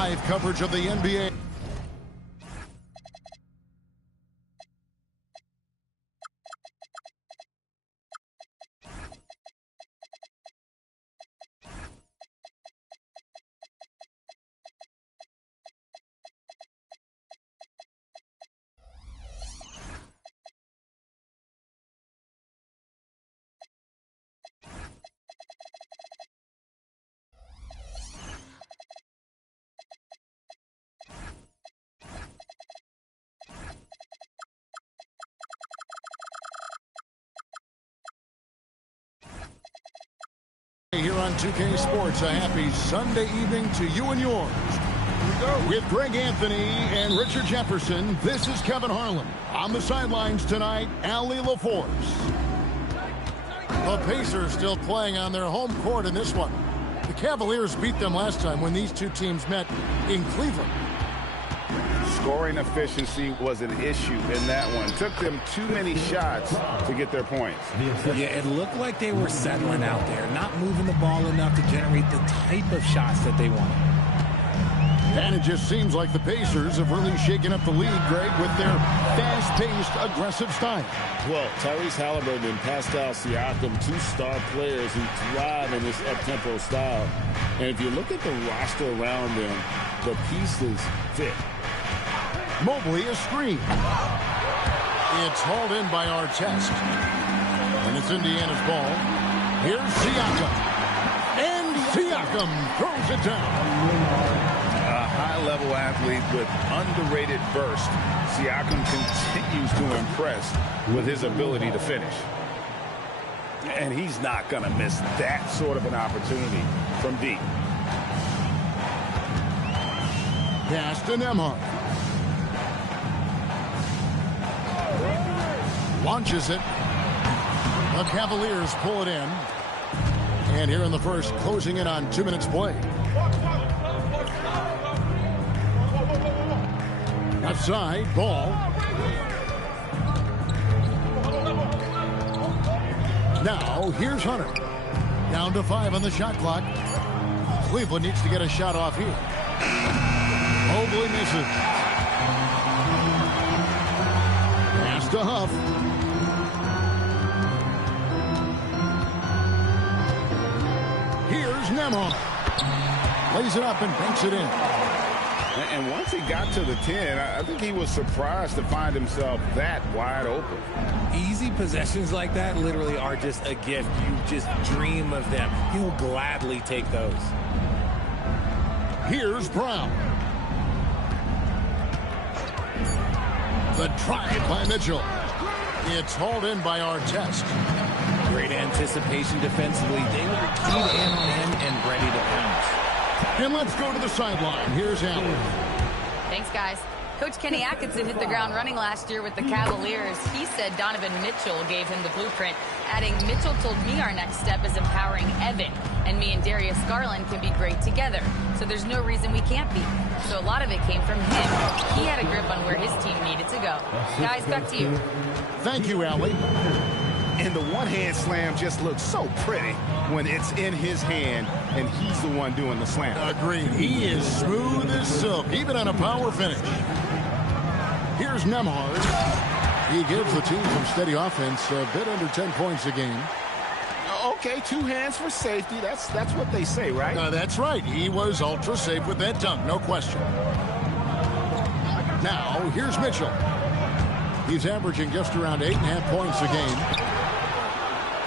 Live coverage of the NBA. Here on 2K Sports, a happy Sunday evening to you and yours. With Greg Anthony and Richard Jefferson, this is Kevin Harlan. On the sidelines tonight, Allie LaForce. The Pacers still playing on their home court in this one. The Cavaliers beat them last time when these two teams met in Cleveland. Scoring efficiency was an issue in that one. Took them too many shots to get their points. Yeah, it looked like they were settling out there, not moving the ball enough to generate the type of shots that they wanted. And it just seems like the Pacers have really shaken up the league, Greg, with their fast-paced, aggressive style. Well, Tyrese Halliburton and Pascal Siakam, two star players who thrive in this up-tempo style. And if you look at the roster around them, the pieces fit. Mobley a screen. It's hauled in by Artest. And it's Indiana's ball. Here's Siakam. And Siakam throws it down. A high-level athlete with underrated burst. Siakam continues to impress with his ability to finish. And he's not going to miss that sort of an opportunity from deep. Pass to Nembhard. Launches it. The Cavaliers pull it in. And here in the first, closing in on 2 minutes play. Outside, ball. Now, here's Hunter. Down to 5 on the shot clock. Cleveland needs to get a shot off here. Mobley misses. Pass to Huff. Here's Nembhard. Lays it up and banks it in. And once he got to the 10, I think he was surprised to find himself that wide open. Easy possessions like that literally are just a gift. You just dream of them. He'll gladly take those. Here's Brown. The drive by Mitchell. It's hauled in by Artest. Great anticipation defensively. They were keyed in on him and ready to pounce. And let's go to the sideline. Here's Allen. Thanks, guys. Coach Kenny Atkinson hit the ground running last year with the Cavaliers. He said Donovan Mitchell gave him the blueprint, adding, Mitchell told me our next step is empowering Evan, and me and Darius Garland can be great together. So there's no reason we can't be. So a lot of it came from him. He had a grip on where his team needed to go. Guys, back to you. Thank you, Allie. And the one-hand slam just looks so pretty when it's in his hand and he's the one doing the slam. Agreed. He is smooth as silk, even on a power finish. Here's Nembhard. He gives the team some steady offense, a bit under 10 points a game. Okay, 2 hands for safety. That's what they say, right? That's right. He was ultra safe with that dunk, no question. Now, here's Mitchell. He's averaging just around 8.5 points a game.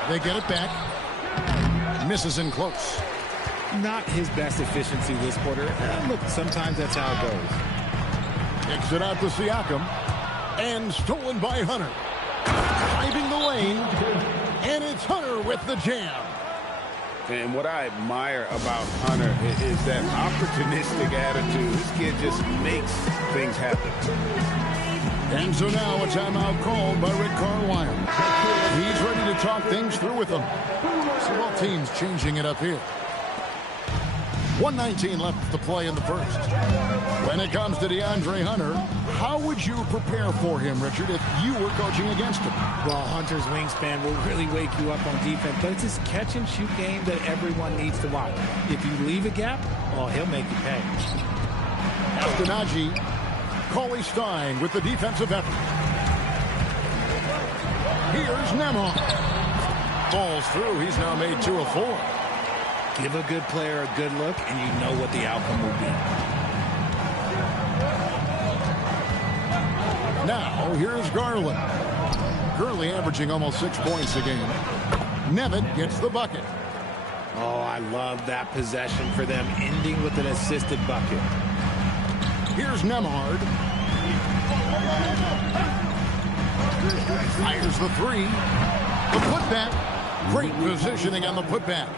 They get it back. Misses in close. Not his best efficiency this quarter. Look, sometimes that's how it goes. Kicks it out to Siakam. And stolen by Hunter. Driving the lane. And it's Hunter with the jam. And what I admire about Hunter is that opportunistic attitude. This kid just makes things happen. And so now a timeout called by Rick Carlisle. He's ready to talk things through with them. So both teams changing it up here. 1:19 left to play in the first. When it comes to DeAndre Hunter, how would you prepare for him, Richard, if you were coaching against him? Well, Hunter's wingspan will really wake you up on defense, but it's this catch-and-shoot game that everyone needs to watch. If you leave a gap, well, he'll make you pay. Astanaji. Cauley Stein with the defensive effort. Here's Nemhard. Falls through. He's now made 2 of 4. Give a good player a good look, and you know what the outcome will be. Now, here's Garland. Gurley averaging almost 6 points a game. Nevin gets the bucket. Oh, I love that possession for them, ending with an assisted bucket. Here's Nemhard. Fires the 3. The putback. Great positioning on the putback.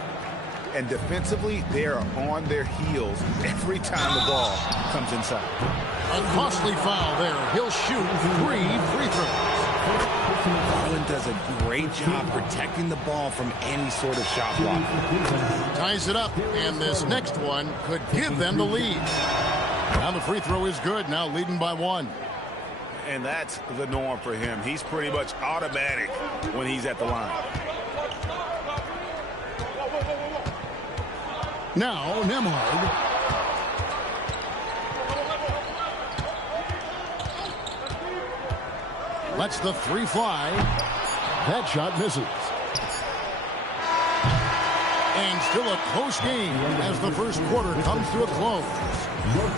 And defensively, they are on their heels every time the ball comes inside. A costly foul there. He'll shoot 3 free throws. Garland does a great job protecting the ball from any sort of shot block. Ties it up, and this next one could give them the lead. Now the free throw is good, now leading by 1. And that's the norm for him. He's pretty much automatic when he's at the line. Now Nemhard. Lets the 3 fly. That shot misses. And still a close game as the first quarter comes to a close.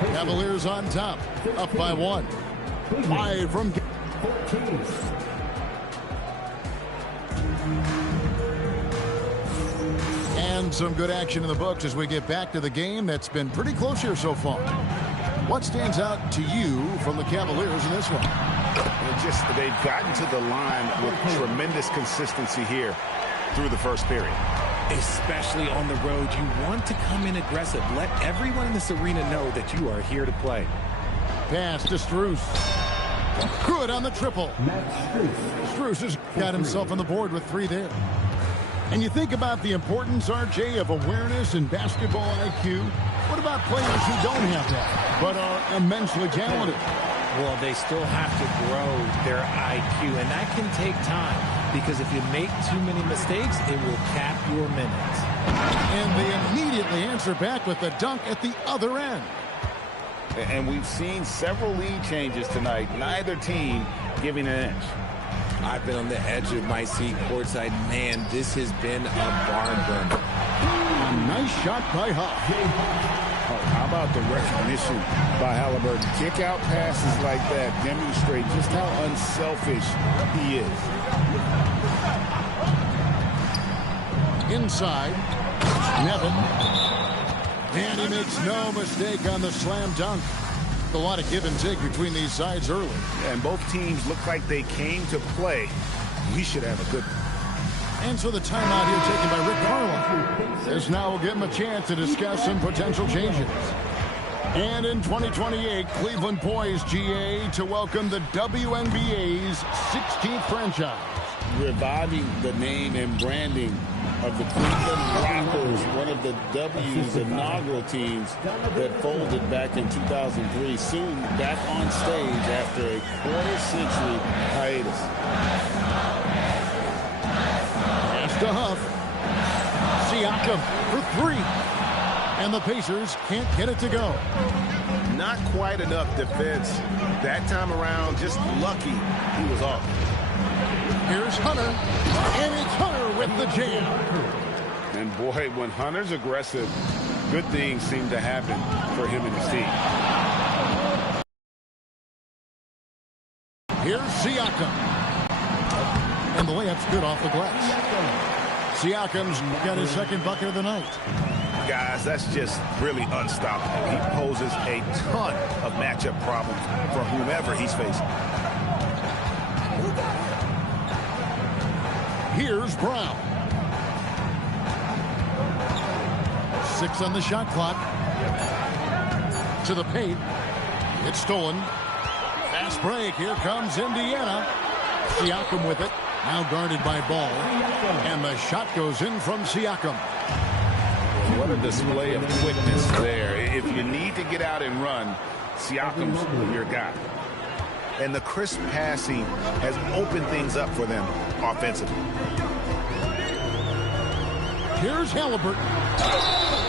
Cavaliers on top, up by 1. 5 from... And some good action in the books as we get back to the game that's been pretty close here so far. What stands out to you from the Cavaliers in this one? They've gotten to the line with tremendous consistency here through the first period. Especially on the road, you want to come in aggressive. Let everyone in this arena know that you are here to play. Pass to Strus. Good on the triple. Strus has got himself on the board with 3 there. And you think about the importance, RJ, of awareness and basketball IQ. What about players who don't have that, but are immensely talented? Well, they still have to grow their IQ, and that can take time, because if you make too many mistakes, it will cap your minutes. And they immediately answer back with the dunk at the other end. And we've seen several lead changes tonight, neither team giving an inch. I've been on the edge of my seat courtside. Man, this has been a barn burner. A nice shot by Huff. How about the recognition by Halliburton? Kick out passes like that demonstrate just how unselfish he is. Inside, Nevin. And he makes no mistake on the slam dunk. A lot of give and take between these sides early. And both teams look like they came to play. We should have a good one. And so the timeout here taken by Rick Carlisle. This now will give him a chance to discuss some potential changes. And in 2028, Cleveland poised, GA, to welcome the WNBA's 16th franchise. Reviving the name and branding of the Cleveland Rockers, one of the W's inaugural teams that folded back in 2003, soon back on stage after a quarter-century hiatus. Pass to Huff. Siakam for 3. And the Pacers can't get it to go. Not quite enough defense that time around. Just lucky he was off. Here's Hunter, and it's Hunter with the jam. And boy, when Hunter's aggressive, good things seem to happen for him and his team. Here's Siakam. And the layup's good off the glass. Siakam's got his second bucket of the night. Guys, that's just really unstoppable. He poses a ton of matchup problems for whomever he's facing. Here's Brown. 6 on the shot clock. To the paint. It's stolen. Fast break. Here comes Indiana. Siakam with it. Now guarded by Ball. And the shot goes in from Siakam. What a display of quickness there. If you need to get out and run, Siakam's your guy. And the crisp passing has opened things up for them offensively. Here's Halliburton.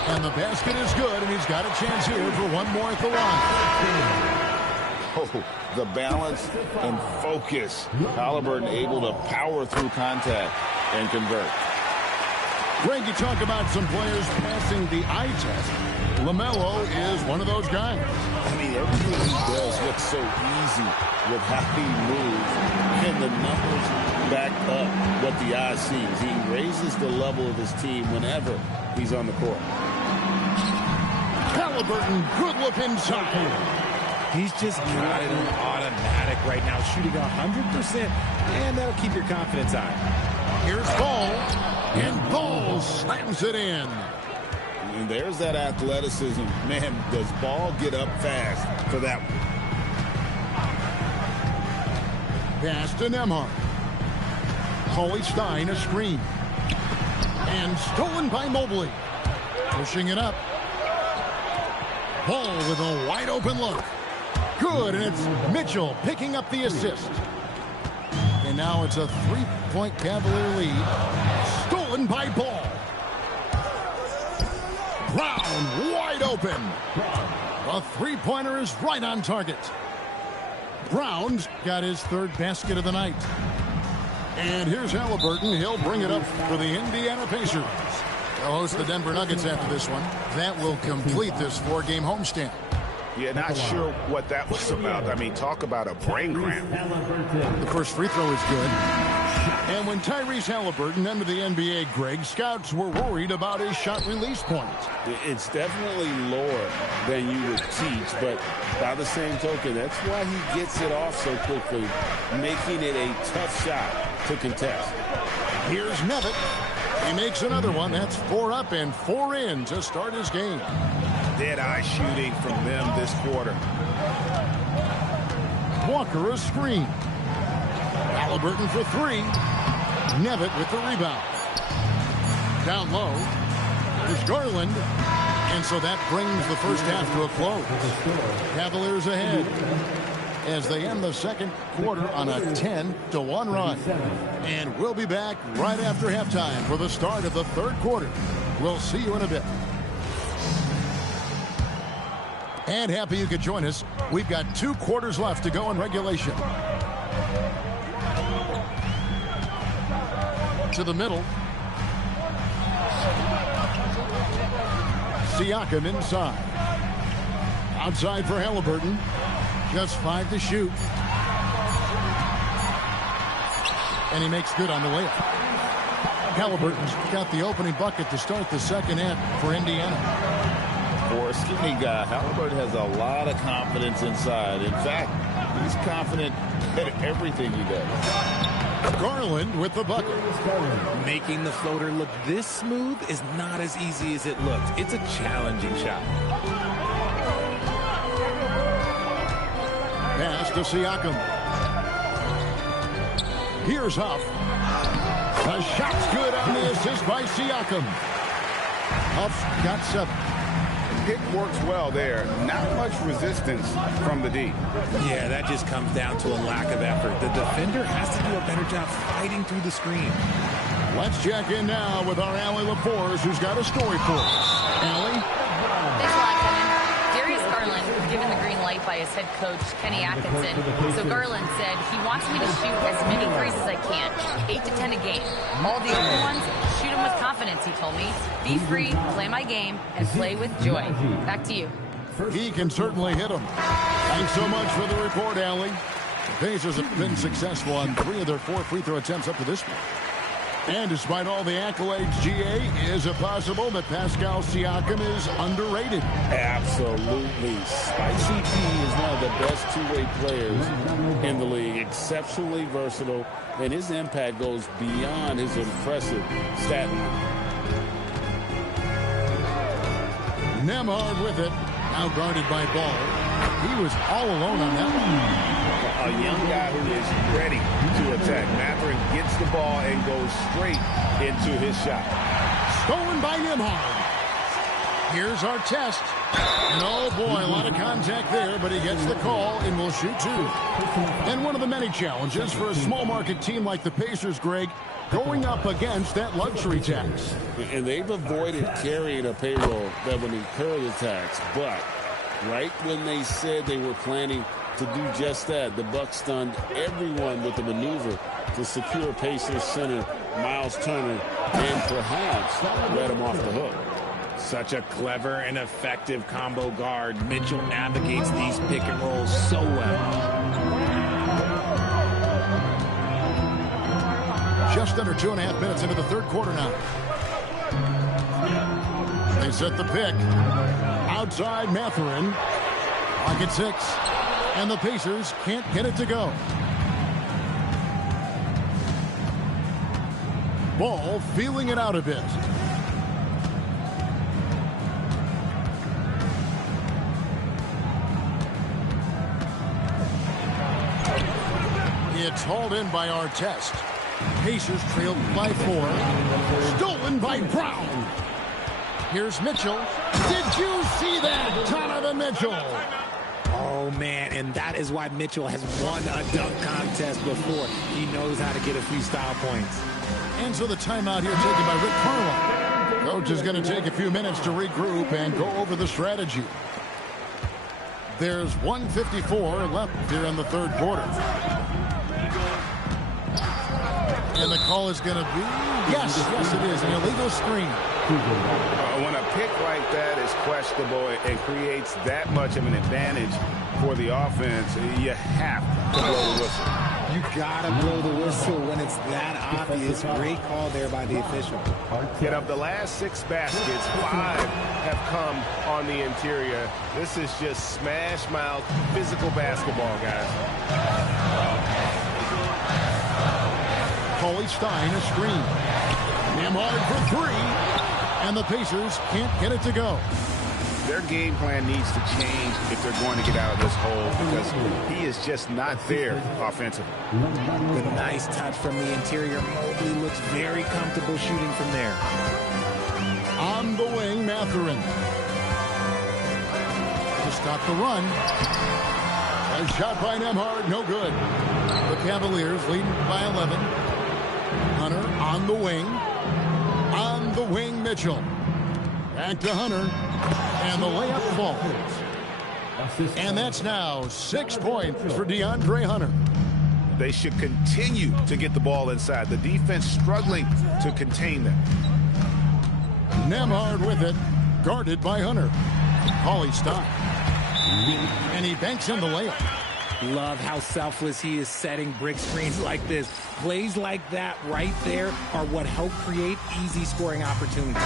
And the basket is good, and he's got a chance here for one more at the line. Oh, the balance and focus. Halliburton able to power through contact and convert. Greg, you talk about some players passing the eye test. LaMelo is one of those guys. I mean, everything he does looks so easy with how he moves, and the numbers back up what the eye sees. He raises the level of his team whenever he's on the court. Halliburton, good look inside. He's just got it on automatic right now, shooting 100%, and that'll keep your confidence high. Here's Ball, and Ball slams it in. And there's that athleticism. Man, does Ball get up fast for that one. Pass to Nembhard. Cauley Stein, a screen. And stolen by Mobley. Pushing it up. Ball with a wide open look. Good, and it's Mitchell picking up the assist. And now it's a three-point Cavalier lead. Stolen by Ball. Brown wide open. A three-pointer is right on target. Brown's got his third basket of the night. And here's Halliburton. He'll bring it up for the Indiana Pacers. They'll host the Denver Nuggets after this one. That will complete this four-game homestand. Yeah, not sure what that was about. I mean, talk about a brain cramp. The first free throw is good. And when Tyrese Halliburton entered the NBA, Greg, scouts were worried about his shot release point. It's definitely lower than you would teach, but by the same token, that's why he gets it off so quickly, making it a tough shot to contest. Here's Nevitt. He makes another one. That's 4 up and 4 in to start his game. Dead-eye shooting from them this quarter. Walker a screen. Halliburton for 3. Nevitt with the rebound. Down low. There's Garland. And so that brings the first half to a close. Cavaliers ahead as they end the second quarter on a 10-1 run. And we'll be back right after halftime for the start of the third quarter. We'll see you in a bit. And happy you could join us. We've got 2 quarters left to go in regulation. To the middle. Siakam inside. Outside for Halliburton. Just 5 to shoot. And he makes good on the layup. Halliburton's got the opening bucket to start the second half for Indiana. For a skinny guy, Halliburton has a lot of confidence inside. In fact, he's confident at everything he does. Garland with the bucket. Making the floater look this smooth is not as easy as it looks. It's a challenging shot. Pass to Siakam. Here's Huff. The shot's good on the assist by Siakam. Huff got 7. Pick works well there. Not much resistance from the D. Yeah, that just comes down to a lack of effort. The defender has to do a better job fighting through the screen. Let's check in now with our Allie LaForce, who's got a story for us. Allie? Thanks a lot, Kevin. Darius Garland was given the green light by his head coach, Kenny Atkinson. So Garland said he wants me to shoot as many threes as I can, 8 to 10 a game. All the other ones, shoot them with confidence, he told me. Be free, play my game, and play with joy. Back to you. He can certainly hit them. Thanks so much for the report, Allie. The Pacers have been successful on 3 of their 4 free throw attempts up to this point. And despite all the accolades, GA, is it possible that Pascal Siakam is underrated? Absolutely. Spicy P is one of the best two-way players in the league. Exceptionally versatile, and his impact goes beyond his impressive stat line. Nembhard with it. Now guarded by Ball. He was all alone on that one. A young guy who is ready to attack. Mathurin gets the ball and goes straight into his shot. Stolen by Nembhard. Here's our test. And oh boy, a lot of contact there, but he gets the call and will shoot 2. And one of the many challenges for a small market team like the Pacers, Greg, going up against that luxury tax. And they've avoided carrying a payroll that would incur the tax. But right when they said they were planning to do just that, the Bucs stunned everyone with the maneuver to secure Pacers center Miles Turner and perhaps let him off the hook. Such a clever and effective combo guard. Mitchell navigates these pick and rolls so well. Just under 2.5 minutes into the third quarter now. They set the pick. Outside Mathurin. Pocket 6. And the Pacers can't get it to go. Ball feeling it out a bit. It's hauled in by Artest. Pacers trailed by 4. Stolen by Brown. Here's Mitchell. Did you see that? Donovan Mitchell. Oh, man, and that is why Mitchell has won a dunk contest before. He knows how to get a few style points. And so the timeout here taken by Rick Carlisle. Coach is going to take a few minutes to regroup and go over the strategy. There's 1:54 left here in the third quarter. And the call is going to be, yes, it is, an illegal screen. When a pick like that is questionable and creates that much of an advantage for the offense, you have to blow the whistle. You gotta blow the whistle when it's that obvious. Great call there by the official. Yet of the last 6 baskets, 5 have come on the interior. This is just smash mouth physical basketball, guys. Paulie Stein, a screen. Nembhard for 3. And the Pacers can't get it to go. Their game plan needs to change if they're going to get out of this hole because he is just not there offensively. The nice touch from the interior. Mobley looks very comfortable shooting from there. On the wing, Mathurin. To stop the run. A shot by Nembhard, no good. The Cavaliers leading by 11. Hunter on the wing. On the wing, Mitchell. Back to Hunter. And the layup falls. And that's now 6 points for DeAndre Hunter. They should continue to get the ball inside. The defense struggling to contain them. Nembhard with it. Guarded by Hunter. Paulie Stein. And he banks in the layup. Love how selfless he is setting brick screens like this. Plays like that right there are what help create easy scoring opportunities.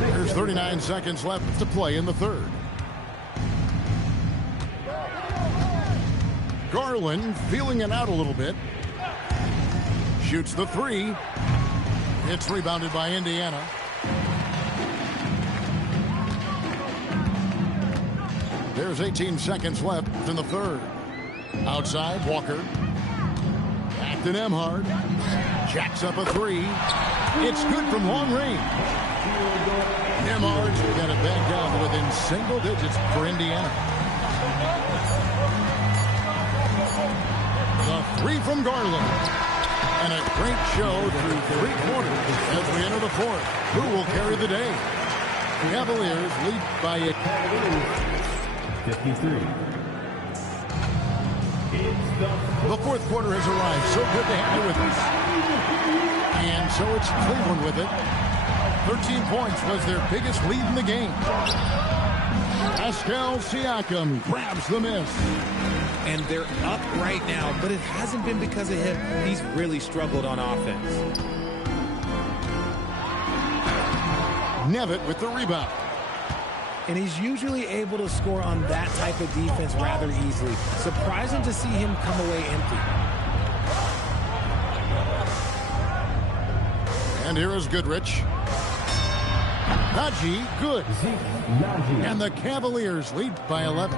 There's 39 seconds left to play in the third. Garland feeling it out a little bit. Shoots the 3. It's rebounded by Indiana. There's 18 seconds left in the third. Outside, Walker. Back to Nembhard. Jacks up a 3. It's good from long range. Nembhard's got it back down to within single digits for Indiana. The 3 from Garland. And a great show through 3 quarters as we enter the fourth. Who will carry the day? Cavaliers lead by a 53. The fourth quarter has arrived. So good to have you with us. And so it's Cleveland with it. 13 points was their biggest lead in the game. Pascal Siakam grabs the miss. And they're up right now, but it hasn't been because of him. He's really struggled on offense. Nevitt with the rebound. And he's usually able to score on that type of defense rather easily. Surprising to see him come away empty. And here is Goodrich. Najee, good. And the Cavaliers lead by 11.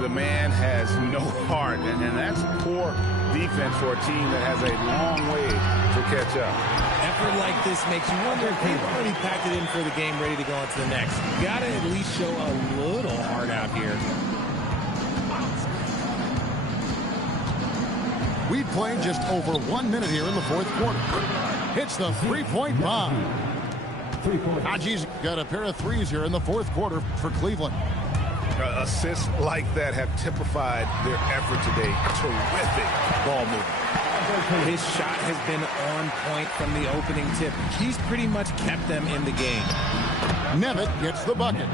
The man has no heart, and that's poor defense for a team that has a long way to catch up. Effort like this makes you wonder if they've already packed it in for the game, ready to go on to the next. Got to at least show a little heart out here. We've played just over 1 minute here in the fourth quarter. Hits the three-point bomb. Haji's got a pair of threes here in the fourth quarter for Cleveland. Assists like that have typified their effort today. Terrific ball movement. His shot has been on point from the opening tip. He's pretty much kept them in the game. Nevitt gets the bucket.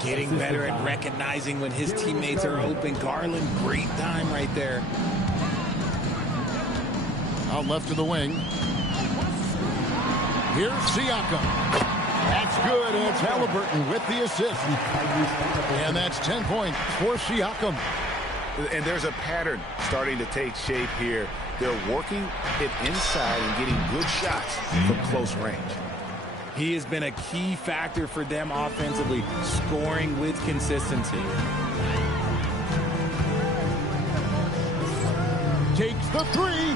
Getting better at recognizing when his teammates are open. Garland, great time right there. Out left to the wing. Here's Siakam. That's good, and it's Halliburton with the assist. And that's 10 points for Siakam. And there's a pattern starting to take shape here. They're working it inside and getting good shots from close range. He has been a key factor for them offensively, scoring with consistency. Takes the three,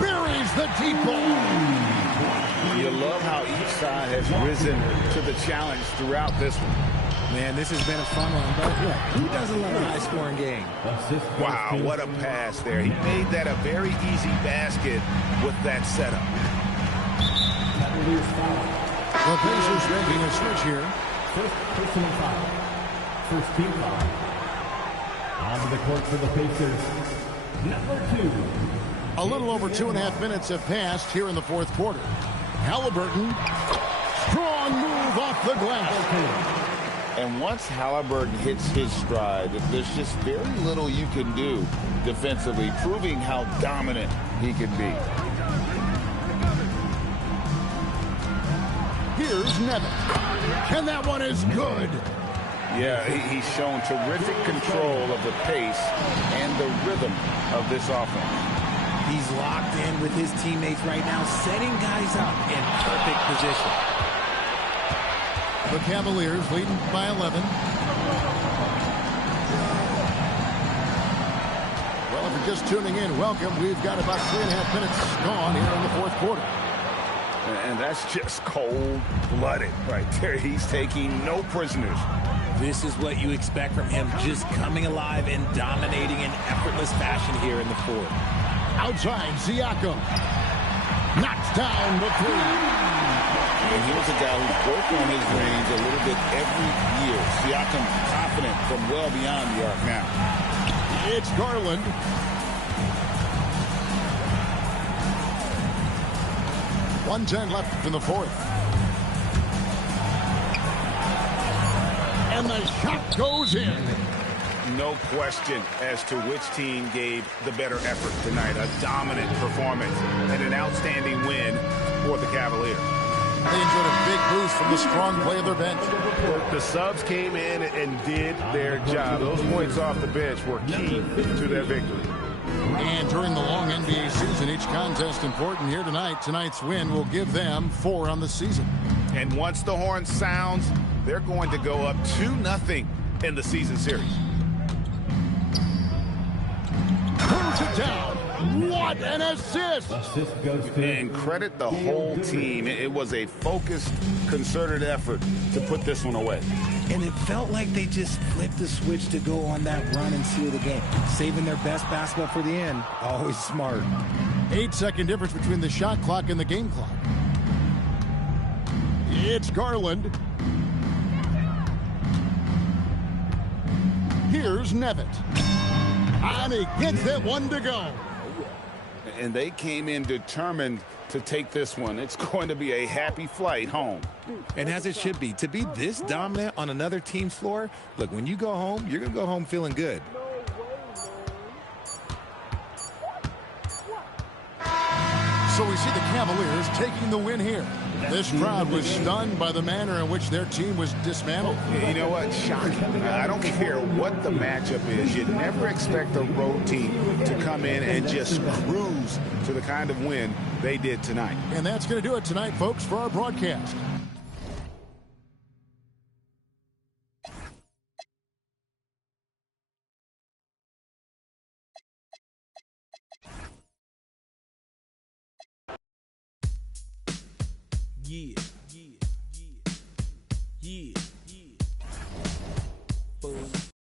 buries the deep ball. You love how each side has risen to the challenge throughout this one. Man, this has been a fun one, but who doesn't love a high-scoring game? Wow, what a pass there. He made that a very easy basket with that setup. The Pacers making a switch here. First personal foul. First team foul. Onto the court for the Pacers. Number 2. A little over 2.5 minutes have passed here in the fourth quarter. Halliburton, strong move off the glass. And once Halliburton hits his stride, there's just very little you can do defensively, proving how dominant he can be. Here's Nevitt. And that one is good. Yeah, he's shown terrific control of the pace and the rhythm of this offense. He's locked in with his teammates right now, setting guys up in perfect position. The Cavaliers leading by 11. Well, if you're just tuning in, welcome. We've got about 3.5 minutes gone here in the fourth quarter. And that's just cold-blooded right there. He's taking no prisoners. This is what you expect from him, just coming alive and dominating in effortless fashion here in the fourth. Outside, Siakam knocks down the three. And here's a guy who's worked on his range a little bit every year. Siakam confident from well beyond the arc now. It's Garland. .110 left in the fourth. And the shot goes in. No question as to which team gave the better effort tonight. A dominant performance and an outstanding win for the Cavaliers. They enjoyed a big boost from the strong play of their bench. The subs came in and did their job. Those points off the bench were key to their victory. And during the long NBA season, each contest important here tonight. Tonight's win will give them 4 on the season. And once the horn sounds, they're going to go up 2-0 in the season series. Pulls it down. What an assist! Assist goes to... And credit the whole team. It was a focused, concerted effort to put this one away. And it felt like they just flipped the switch to go on that run and seal the game. Saving their best basketball for the end. Always smart. 8-second difference between the shot clock and the game clock. It's Garland. Here's Nevitt. And he gets that one to go. And they came in determined to take this one. It's going to be a happy flight home. And as it should be. To be this dominant on another team's floor, look, when you go home, you're going to go home feeling good. So we see the Cavaliers taking the win here. This crowd was stunned by the manner in which their team was dismantled. You know what? Shocking. I don't care what the matchup is. You never expect a road team to come in and just cruise to the kind of win they did tonight. And that's going to do it tonight, folks, for our broadcast. Yeah.